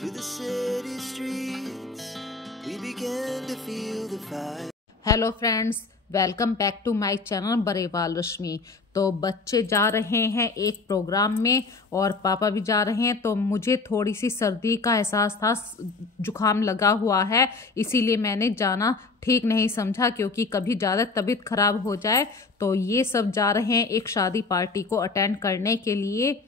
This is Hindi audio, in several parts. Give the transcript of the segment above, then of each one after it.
to the city streets, we began to feel the fire. Hello friends, welcome back to my channel Barewal Rashmi. तो बच्चे जा रहे हैं एक प्रोग्राम में और पापा भी जा रहे हैं, तो मुझे थोड़ी सी सर्दी का एहसास था, जुकाम लगा हुआ है, इसीलिए मैंने जाना ठीक नहीं समझा क्योंकि कभी ज़्यादा तबीयत खराब हो जाए। तो ये सब जा रहे हैं एक शादी पार्टी को अटेंड करने के लिए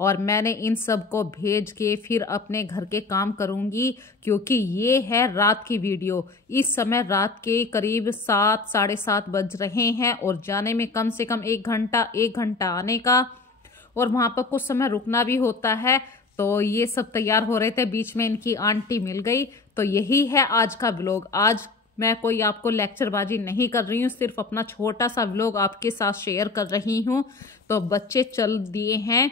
और मैंने इन सब को भेज के फिर अपने घर के काम करूंगी क्योंकि ये है रात की वीडियो। इस समय रात के करीब 7 साढ़े 7 बज रहे हैं और जाने में कम से कम 1 घंटा आने का और वहाँ पर कुछ समय रुकना भी होता है। तो ये सब तैयार हो रहे थे, बीच में इनकी आंटी मिल गई। तो यही है आज का व्लॉग। आज मैं कोई आपको लेक्चरबाजी नहीं कर रही हूँ, सिर्फ अपना छोटा सा व्लॉग आपके साथ शेयर कर रही हूँ। तो बच्चे चल दिए हैं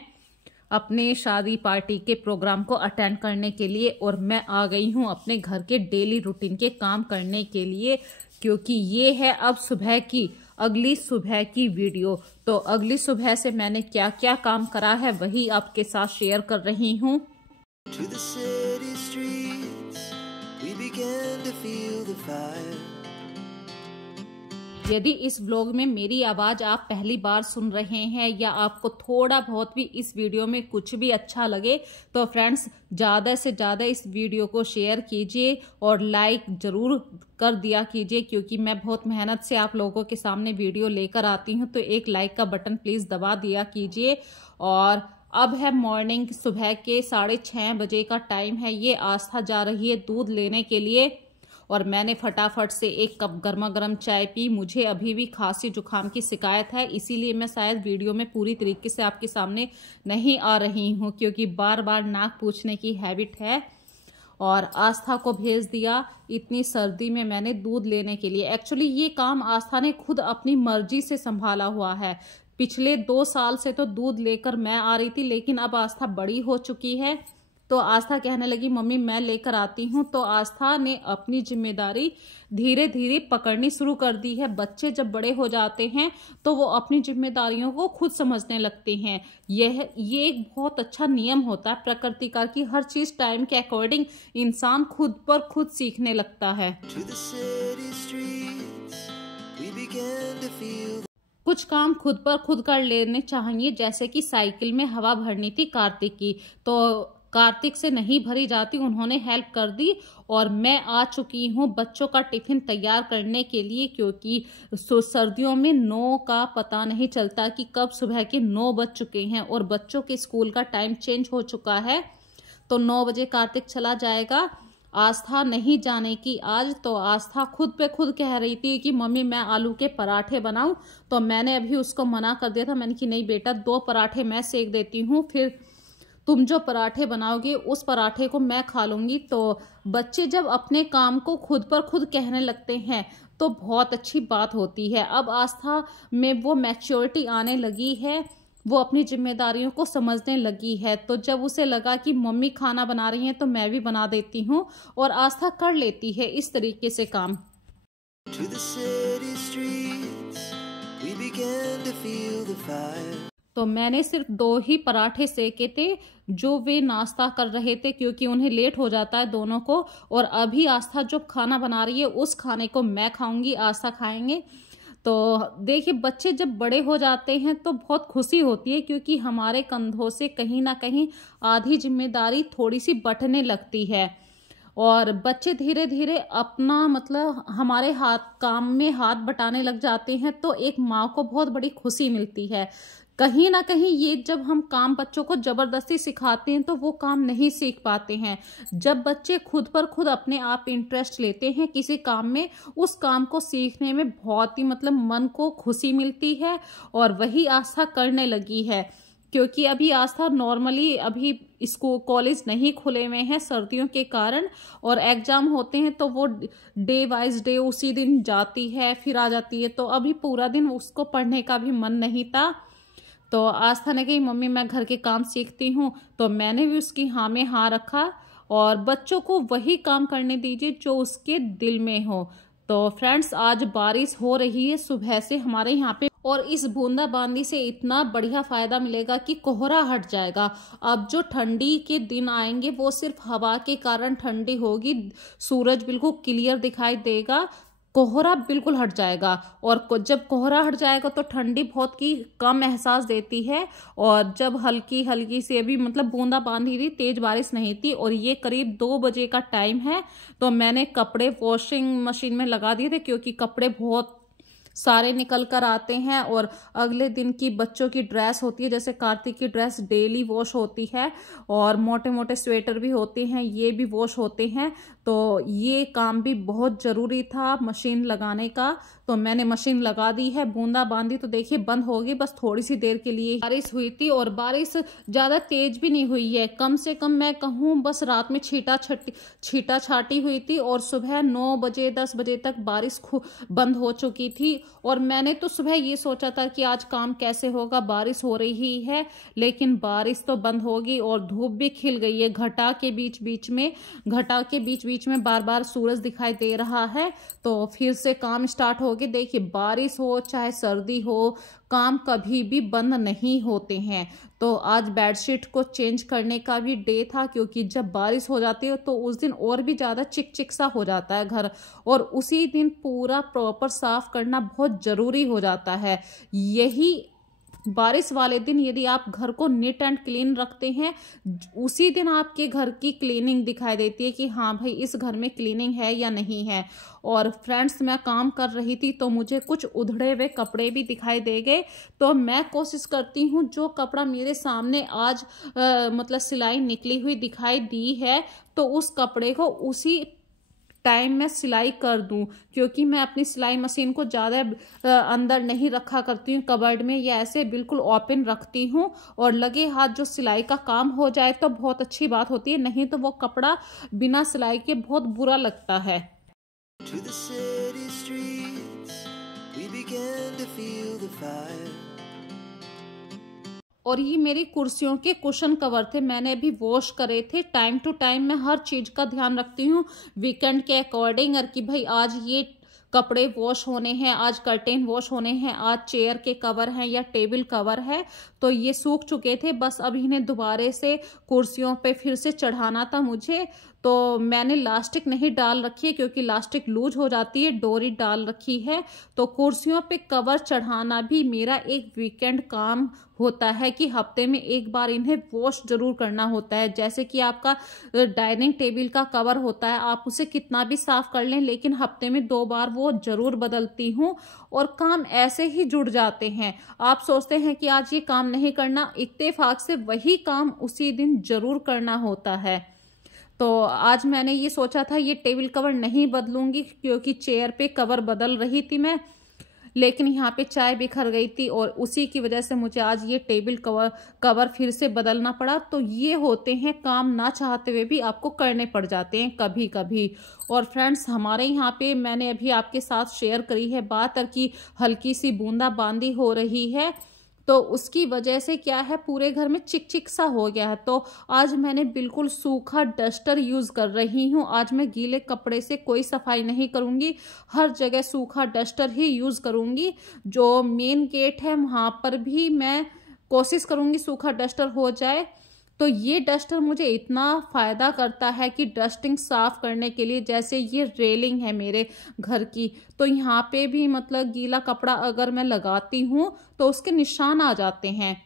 अपने शादी पार्टी के प्रोग्राम को अटेंड करने के लिए और मैं आ गई हूँ अपने घर के डेली रूटीन के काम करने के लिए क्योंकि ये है अब अगली सुबह की वीडियो। तो अगली सुबह से मैंने क्या क्या काम करा है वही आपके साथ शेयर कर रही हूँ। To the city streets, we began to feel the fire. यदि इस व्लॉग में मेरी आवाज़ आप पहली बार सुन रहे हैं या आपको थोड़ा बहुत भी इस वीडियो में कुछ भी अच्छा लगे तो फ्रेंड्स ज़्यादा से ज़्यादा इस वीडियो को शेयर कीजिए और लाइक ज़रूर कर दिया कीजिए क्योंकि मैं बहुत मेहनत से आप लोगों के सामने वीडियो लेकर आती हूँ। तो एक लाइक का बटन प्लीज़ दबा दिया कीजिए। और अब है मॉर्निंग, सुबह के 6:30 बजे का टाइम है। ये आस्था जा रही है दूध लेने के लिए और मैंने फटाफट से एक कप गर्मा गर्म चाय पी। मुझे अभी भी खांसी जुकाम की शिकायत है, इसीलिए मैं शायद वीडियो में पूरी तरीके से आपके सामने नहीं आ रही हूँ क्योंकि बार बार नाक पूछने की हैबिट है। और आस्था को भेज दिया इतनी सर्दी में मैंने दूध लेने के लिए। एक्चुअली ये काम आस्था ने खुद अपनी मर्जी से संभाला हुआ है। पिछले 2 साल से तो दूध लेकर मैं आ रही थी, लेकिन अब आस्था बड़ी हो चुकी है तो आस्था कहने लगी मम्मी मैं लेकर आती हूँ। तो आस्था ने अपनी जिम्मेदारी धीरे धीरे पकड़नी शुरू कर दी है। बच्चे जब बड़े हो जाते हैं तो वो अपनी जिम्मेदारियों को खुद समझने लगते हैं। ये एक बहुत अच्छा नियम होता है प्रकृति का कि हर चीज टाइम के अकॉर्डिंग इंसान खुद पर खुद सीखने लगता है। कुछ काम खुद पर खुद कर लेने चाहिए, जैसे कि साइकिल में हवा भरनी थी कार्तिक की, तो कार्तिक से नहीं भरी जाती, उन्होंने हेल्प कर दी। और मैं आ चुकी हूँ बच्चों का टिफिन तैयार करने के लिए क्योंकि सर्दियों में 9 का पता नहीं चलता कि कब सुबह के 9 बज चुके हैं और बच्चों के स्कूल का टाइम चेंज हो चुका है। तो 9 बजे कार्तिक चला जाएगा। आस्था नहीं जाने की आज, तो आस्था खुद पे खुद कह रही थी कि मम्मी मैं आलू के पराठे बनाऊं, तो मैंने अभी उसको मना कर दिया था। मैंने कि नहीं बेटा, 2 पराठे मैं सेक देती हूँ, फिर तुम जो पराठे बनाओगे उस पराठे को मैं खा लूंगी। तो बच्चे जब अपने काम को खुद पर खुद कहने लगते हैं तो बहुत अच्छी बात होती है। अब आस्था में वो मैच्योरिटी आने लगी है, वो अपनी जिम्मेदारियों को समझने लगी है। तो जब उसे लगा कि मम्मी खाना बना रही हैं तो मैं भी बना देती हूँ और आस्था कर लेती है इस तरीके से काम। To the city streets, we began to feel the fire. तो मैंने सिर्फ 2 ही पराठे सेके थे जो वे नाश्ता कर रहे थे क्योंकि उन्हें लेट हो जाता है दोनों को। और अभी आस्था जो खाना बना रही है उस खाने को मैं खाऊंगी, आस्था खाएंगे। तो देखिए बच्चे जब बड़े हो जाते हैं तो बहुत खुशी होती है क्योंकि हमारे कंधों से कहीं ना कहीं आधी जिम्मेदारी थोड़ी सी बंटने लगती है और बच्चे धीरे धीरे अपना मतलब हमारे काम में हाथ बटाने लग जाते हैं। तो एक माँ को बहुत बड़ी खुशी मिलती है। कहीं ना कहीं ये जब हम काम बच्चों को जबरदस्ती सिखाते हैं तो वो काम नहीं सीख पाते हैं। जब बच्चे खुद पर खुद अपने आप इंटरेस्ट लेते हैं किसी काम में, उस काम को सीखने में बहुत ही मतलब मन को खुशी मिलती है और वही आस्था करने लगी है। क्योंकि अभी आस्था नॉर्मली अभी स्कूल कॉलेज नहीं खुले हुए हैं सर्दियों के कारण और एग्जाम होते हैं तो वो डे वाइज डे उसी दिन जाती है फिर आ जाती है। तो अभी पूरा दिन उसको पढ़ने का भी मन नहीं था। तो आस्था ने कही मम्मी मैं घर के काम सीखती हूँ, तो मैंने भी उसकी हाँ में हाँ रखा। और बच्चों को वही काम करने दीजिए जो उसके दिल में हो। तो फ्रेंड्स आज बारिश हो रही है सुबह से हमारे यहाँ पे और इस बूंदाबांदी से इतना बढ़िया फायदा मिलेगा कि कोहरा हट जाएगा। अब जो ठंडी के दिन आएंगे वो सिर्फ हवा के कारण ठंडी होगी, सूरज बिल्कुल क्लियर दिखाई देगा, कोहरा बिल्कुल हट जाएगा। और जब कोहरा हट जाएगा तो ठंडी बहुत ही कम एहसास देती है। और जब हल्की हल्की से अभी मतलब बूंदाबांदी थी, तेज बारिश नहीं थी, और ये करीब 2 बजे का टाइम है, तो मैंने कपड़े वॉशिंग मशीन में लगा दिए थे क्योंकि कपड़े बहुत सारे निकल कर आते हैं। और अगले दिन की बच्चों की ड्रेस होती है, जैसे कार्तिक की ड्रेस डेली वॉश होती है, और मोटे मोटे स्वेटर भी होते हैं, ये भी वॉश होते हैं। तो ये काम भी बहुत ज़रूरी था मशीन लगाने का, तो मैंने मशीन लगा दी है। बूंदाबांदी तो देखिए बंद होगी, बस थोड़ी सी देर के लिए बारिश हुई थी, और बारिश ज़्यादा तेज भी नहीं हुई है, कम से कम मैं कहूँ बस रात में छीटा छाटी हुई थी, और सुबह 9 बजे 10 बजे तक बारिश बंद हो चुकी थी। और मैंने तो सुबह ये सोचा था कि आज काम कैसे होगा, बारिश हो रही है, लेकिन बारिश तो बंद होगी और धूप भी खिल गई है। घटा के बीच बीच में बार बार सूरज दिखाई दे रहा है, तो फिर से काम स्टार्ट हो गए। देखिए बारिश हो चाहे सर्दी हो, काम कभी भी बंद नहीं होते हैं। तो आज बेडशीट को चेंज करने का भी डे था, क्योंकि जब बारिश हो जाती है तो उस दिन और भी ज़्यादा चिक सा हो जाता है घर, और उसी दिन पूरा प्रॉपर साफ करना बहुत ज़रूरी हो जाता है। यही बारिश वाले दिन यदि आप घर को नीट एंड क्लीन रखते हैं, उसी दिन आपके घर की क्लीनिंग दिखाई देती है कि हाँ भाई इस घर में क्लीनिंग है या नहीं है। और फ्रेंड्स, मैं काम कर रही थी तो मुझे कुछ उधड़े हुए कपड़े भी दिखाई दे गए, तो मैं कोशिश करती हूँ जो कपड़ा मेरे सामने आज मतलब सिलाई निकली हुई दिखाई दी है, तो उस कपड़े को उसी टाइम में सिलाई कर दूं, क्योंकि मैं अपनी सिलाई मशीन को ज़्यादा अंदर नहीं रखा करती हूँ कबर्ड में, या ऐसे बिल्कुल ओपन रखती हूँ, और लगे हाथ जो सिलाई का काम हो जाए तो बहुत अच्छी बात होती है, नहीं तो वो कपड़ा बिना सिलाई के बहुत बुरा लगता है। To the city streets, we began to feel the fire. और ये मेरी कुर्सियों के कुशन कवर थे, मैंने अभी वॉश करे थे। टाइम टू टाइम मैं हर चीज़ का ध्यान रखती हूँ वीकेंड के अकॉर्डिंग, और कि भाई आज ये कपड़े वॉश होने हैं, आज कर्टेन वॉश होने हैं, आज चेयर के कवर हैं या टेबल कवर है, तो ये सूख चुके थे, बस अब इन्हें दोबारे से कुर्सियों पे फिर से चढ़ाना था मुझे। तो मैंने लास्टिक नहीं डाल रखी है क्योंकि लास्टिक लूज हो जाती है, डोरी डाल रखी है। तो कुर्सियों पे कवर चढ़ाना भी मेरा एक वीकेंड काम होता है कि हफ्ते में एक बार इन्हें वॉश जरूर करना होता है। जैसे कि आपका डाइनिंग टेबल का कवर होता है, आप उसे कितना भी साफ कर लें, लेकिन हफ्ते में 2 बार वो जरूर बदलती हूँ, और काम ऐसे ही जुड़ जाते हैं। आप सोचते हैं कि आज ये काम नहीं करना, इत्तेफाक से वही काम उसी दिन जरूर करना होता है। तो आज मैंने ये सोचा था ये टेबल कवर नहीं बदलूंगी, क्योंकि चेयर पे कवर बदल रही थी मैं, लेकिन यहाँ पे चाय बिखर गई थी, और उसी की वजह से मुझे आज ये टेबल कवर फिर से बदलना पड़ा। तो ये होते हैं काम, ना चाहते हुए भी आपको करने पड़ जाते हैं कभी कभी। और फ्रेंड्स, हमारे यहाँ पे मैंने अभी आपके साथ शेयर करी है बात, कि हल्की सी बूंदाबांदी हो रही है, तो उसकी वजह से क्या है, पूरे घर में चिक सा हो गया है। तो आज मैंने बिल्कुल सूखा डस्टर यूज़ कर रही हूँ। आज मैं गीले कपड़े से कोई सफाई नहीं करूँगी, हर जगह सूखा डस्टर ही यूज़ करूँगी। जो मेन गेट है वहाँ पर भी मैं कोशिश करूँगी सूखा डस्टर हो जाए। तो ये डस्टर मुझे इतना फ़ायदा करता है कि डस्टिंग साफ़ करने के लिए, जैसे ये रेलिंग है मेरे घर की, तो यहाँ पे भी मतलब गीला कपड़ा अगर मैं लगाती हूँ तो उसके निशान आ जाते हैं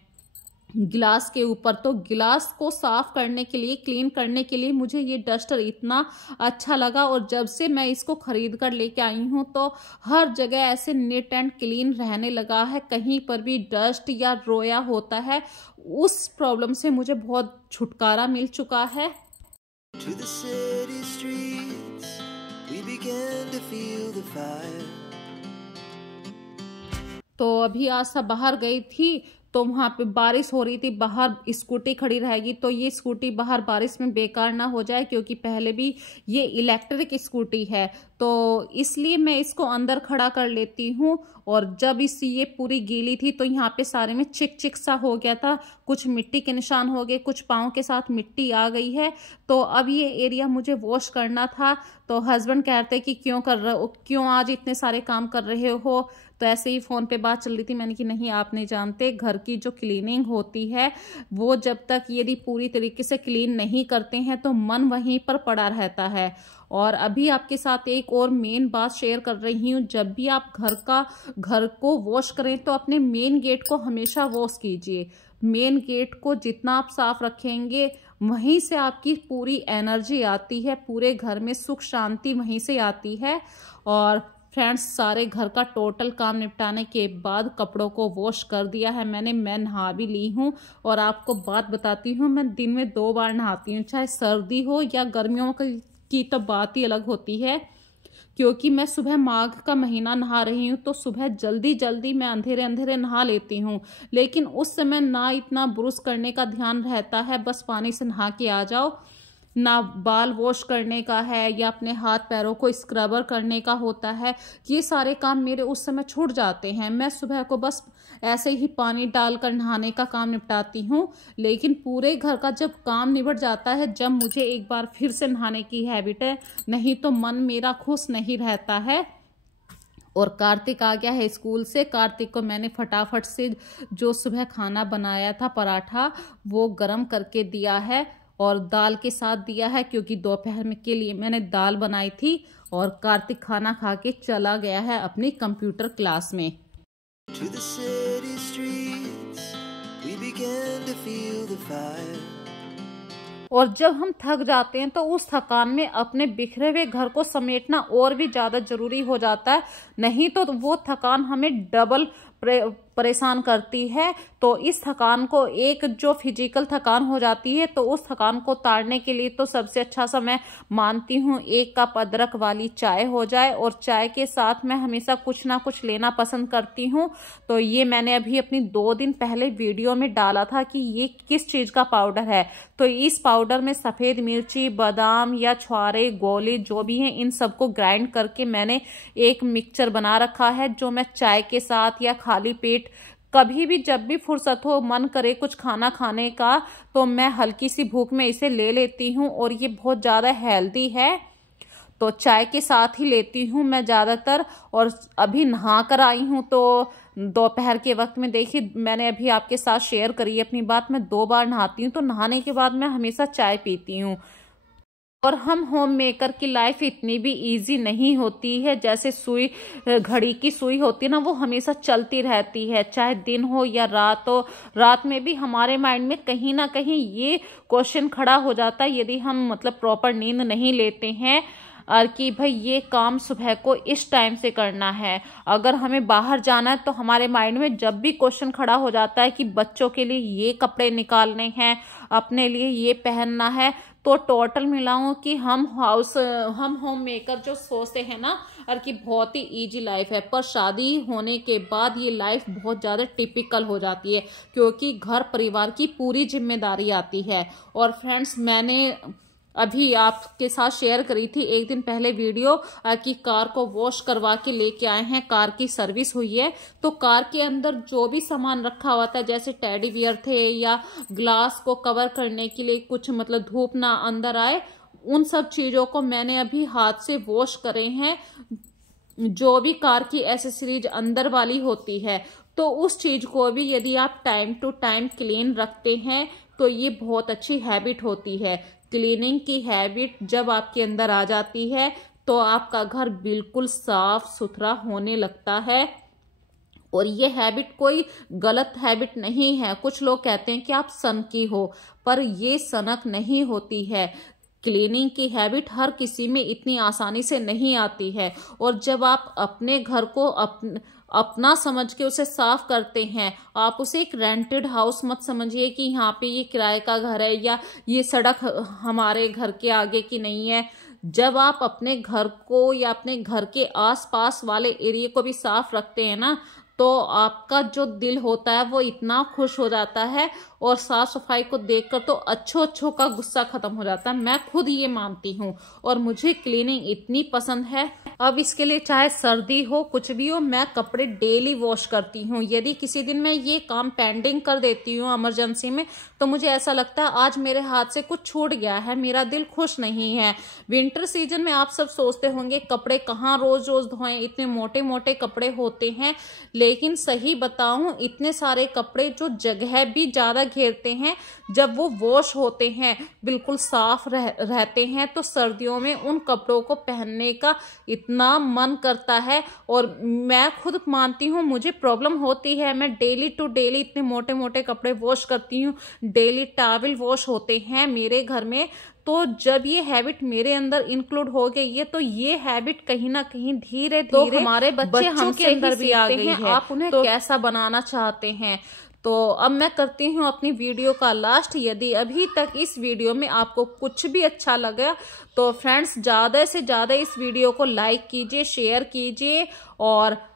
गिलास के ऊपर। तो गिलास को साफ करने के लिए, क्लीन करने के लिए मुझे ये डस्टर इतना अच्छा लगा, और जब से मैं इसको खरीद कर लेके आई हूँ तो हर जगह ऐसे नीट एंड क्लीन रहने लगा है। कहीं पर भी डस्ट या रोया होता है, उस प्रॉब्लम से मुझे बहुत छुटकारा मिल चुका है। To the city streets, we began to feel the fire. तो अभी आज सब बाहर गई थी, तो वहाँ पे बारिश हो रही थी, बाहर स्कूटी खड़ी रहेगी, तो ये स्कूटी बाहर बारिश में बेकार ना हो जाए, क्योंकि पहले भी ये इलेक्ट्रिक स्कूटी है, तो इसलिए मैं इसको अंदर खड़ा कर लेती हूँ। और जब ये पूरी गीली थी तो यहाँ पे सारे में चिक सा हो गया था, कुछ मिट्टी के निशान हो गए, कुछ पाँव के साथ मिट्टी आ गई है। तो अब ये एरिया मुझे वॉश करना था। तो हस्बैंड कहते कि क्यों आज इतने सारे काम कर रहे हो, तो ऐसे ही फ़ोन पे बात चल रही थी, मैंने कि नहीं आप नहीं जानते, घर की जो क्लीनिंग होती है वो जब तक यदि पूरी तरीके से क्लीन नहीं करते हैं तो मन वहीं पर पड़ा रहता है। और अभी आपके साथ एक और मेन बात शेयर कर रही हूँ, जब भी आप घर को वॉश करें तो अपने मेन गेट को हमेशा वॉश कीजिए। मेन गेट को जितना आप साफ रखेंगे वहीं से आपकी पूरी एनर्जी आती है, पूरे घर में सुख शांति वहीं से आती है। और फ्रेंड्स, सारे घर का टोटल काम निपटाने के बाद कपड़ों को वॉश कर दिया है मैंने, मैं नहा भी ली हूँ। और आपको बात बताती हूँ, मैं दिन में 2 बार नहाती हूँ, चाहे सर्दी हो या गर्मियों की तो बात ही अलग होती है। क्योंकि मैं सुबह माघ का महीना नहा रही हूँ तो सुबह जल्दी जल्दी मैं अंधेरे अंधेरे नहा लेती हूँ, लेकिन उस समय ना इतना ब्रुश करने का ध्यान रहता है, बस पानी से नहा के आ जाओ, ना बाल वॉश करने का है या अपने हाथ पैरों को स्क्रबर करने का होता है। ये सारे काम मेरे उस समय छूट जाते हैं। मैं सुबह को बस ऐसे ही पानी डालकर नहाने का काम निपटाती हूँ, लेकिन पूरे घर का जब काम निबट जाता है, जब मुझे एक बार फिर से नहाने की हैबिट है, नहीं तो मन मेरा खुश नहीं रहता है। और कार्तिक आ गया है स्कूल से। कार्तिक को मैंने फटाफट से जो सुबह खाना बनाया था पराठा वो गरम करके दिया है और दाल के साथ दिया है, क्योंकि दोपहर में के लिए मैंने दाल बनाई थी। और कार्तिक खाना खा के चला गया है अपनी कंप्यूटर क्लास में। To the city streets, we began to feel the fire. और जब हम थक जाते हैं तो उस थकान में अपने बिखरे हुए घर को समेटना और भी ज़्यादा ज़रूरी हो जाता है, नहीं तो वो थकान हमें डबल परेशान करती है। तो इस थकान को, एक जो फिजिकल थकान हो जाती है, तो उस थकान को ताड़ने के लिए तो सबसे अच्छा सा मैं मानती हूँ 1 कप अदरक वाली चाय हो जाए, और चाय के साथ मैं हमेशा कुछ ना कुछ लेना पसंद करती हूँ। तो ये मैंने अभी अपनी 2 दिन पहले वीडियो में डाला था कि ये किस चीज़ का पाउडर है। तो इस पाउडर में सफ़ेद मिर्ची, बादाम या छुआरे, गोले जो भी हैं, इन सबको ग्राइंड करके मैंने एक मिक्सचर बना रखा है, जो मैं चाय के साथ या खाली पेट कभी भी, जब भी फुर्सत हो, मन करे कुछ खाना खाने का, तो मैं हल्की सी भूख में इसे ले लेती हूँ। और ये बहुत ज़्यादा हेल्दी है, तो चाय के साथ ही लेती हूँ मैं ज़्यादातर। और अभी नहा कर आई हूँ, तो दोपहर के वक्त में देखिए, मैंने अभी आपके साथ शेयर करी अपनी बात, मैं 2 बार नहाती हूँ, तो नहाने के बाद मैं हमेशा चाय पीती हूँ। और हम होम मेकर की लाइफ इतनी भी इजी नहीं होती है, जैसे सुई, घड़ी की सुई होती है ना, वो हमेशा चलती रहती है, चाहे दिन हो या रात हो। रात में भी हमारे माइंड में कहीं ना कहीं ये क्वेश्चन खड़ा हो जाता है, यदि हम मतलब प्रॉपर नींद नहीं लेते हैं, और कि भाई ये काम सुबह को इस टाइम से करना है। अगर हमें बाहर जाना है तो हमारे माइंड में जब भी क्वेश्चन खड़ा हो जाता है कि बच्चों के लिए ये कपड़े निकालने हैं, अपने लिए ये पहनना है, तो टोटल मिलाऊं कि हम होम मेकर जो सोचते हैं ना, और कि बहुत ही इजी लाइफ है, पर शादी होने के बाद ये लाइफ बहुत ज़्यादा टिपिकल हो जाती है, क्योंकि घर परिवार की पूरी जिम्मेदारी आती है। और फ्रेंड्स, मैंने अभी आपके साथ शेयर करी थी एक दिन पहले वीडियो कि कार को वॉश करवा के लेके आए हैं, कार की सर्विस हुई है। तो कार के अंदर जो भी सामान रखा हुआ था, जैसे टेडी बियर थे या ग्लास को कवर करने के लिए कुछ मतलब धूप ना अंदर आए, उन सब चीज़ों को मैंने अभी हाथ से वॉश करे हैं। जो भी कार की एसेसरीज अंदर वाली होती है, तो उस चीज़ को भी यदि आप टाइम टू टाइम क्लीन रखते हैं तो ये बहुत अच्छी हैबिट होती है। क्लीनिंग की हैबिट जब आपके अंदर आ जाती है तो आपका घर बिल्कुल साफ सुथरा होने लगता है। और ये हैबिट कोई गलत हैबिट नहीं है। कुछ लोग कहते हैं कि आप सनकी हो, पर ये सनक नहीं होती है। क्लीनिंग की हैबिट हर किसी में इतनी आसानी से नहीं आती है। और जब आप अपने घर को अपना समझ के उसे साफ करते हैं, आप उसे एक रेंटेड हाउस मत समझिए कि यहाँ पे ये किराए का घर है या ये सड़क हमारे घर के आगे की नहीं है। जब आप अपने घर को या अपने घर के आसपास वाले एरिया को भी साफ रखते हैं ना, तो आपका जो दिल होता है वो इतना खुश हो जाता है और साफ सफाई को देखकर तो अच्छों का गुस्सा खत्म हो जाता है। मैं खुद ये मानती हूँ और मुझे क्लीनिंग इतनी पसंद है। अब इसके लिए चाहे सर्दी हो कुछ भी हो, मैं कपड़े डेली वॉश करती हूँ। यदि किसी दिन मैं ये काम पेंडिंग कर देती हूँ इमरजेंसी में, तो मुझे ऐसा लगता है आज मेरे हाथ से कुछ छूट गया है, मेरा दिल खुश नहीं है। विंटर सीजन में आप सब सोचते होंगे कपड़े कहाँ रोज रोज धोएं, इतने मोटे मोटे कपड़े होते हैं। लेकिन सही बताऊं, इतने सारे कपड़े जो जगह भी ज्यादा घेरते हैं, जब वो वॉश होते हैं बिल्कुल साफ रहते हैं, तो सर्दियों में उन कपड़ों को पहनने का इतना मन करता है। और मैं खुद मानती हूँ मुझे प्रॉब्लम होती है, मैं डेली टू डेली इतने मोटे मोटे कपड़े वॉश करती हूँ, डेली टॉवल वॉश होते हैं मेरे घर में। तो जब ये हैबिट मेरे अंदर इंक्लूड हो गई है, तो ये हैबिट कहीं ना कहीं धीरे धीरे हमारे बच्चे हमसे अंदर भी आ गई है। आप उन्हें तो कैसा बनाना चाहते हैं। तो अब मैं करती हूँ अपनी वीडियो का लास्ट। यदि अभी तक इस वीडियो में आपको कुछ भी अच्छा लगा तो फ्रेंड्स ज़्यादा से ज़्यादा इस वीडियो को लाइक कीजिए, शेयर कीजिए और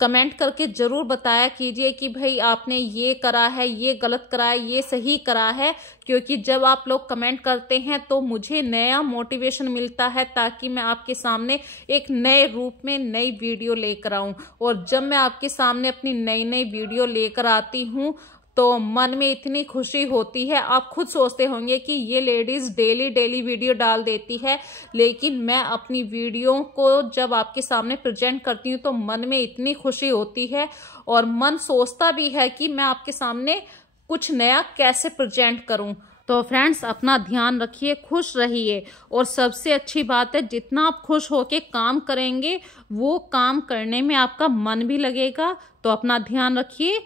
कमेंट करके ज़रूर बताया कीजिए कि भाई आपने ये करा है, ये गलत करा है, ये सही करा है। क्योंकि जब आप लोग कमेंट करते हैं तो मुझे नया मोटिवेशन मिलता है, ताकि मैं आपके सामने एक नए रूप में नई वीडियो लेकर आऊं। और जब मैं आपके सामने अपनी नई नई वीडियो लेकर आती हूं तो मन में इतनी खुशी होती है। आप खुद सोचते होंगे कि ये लेडीज डेली वीडियो डाल देती है, लेकिन मैं अपनी वीडियो को जब आपके सामने प्रेजेंट करती हूँ तो मन में इतनी खुशी होती है और मन सोचता भी है कि मैं आपके सामने कुछ नया कैसे प्रेजेंट करूं। तो फ्रेंड्स अपना ध्यान रखिए, खुश रहिए और सबसे अच्छी बात है जितना आप खुश होके काम करेंगे वो काम करने में आपका मन भी लगेगा। तो अपना ध्यान रखिए।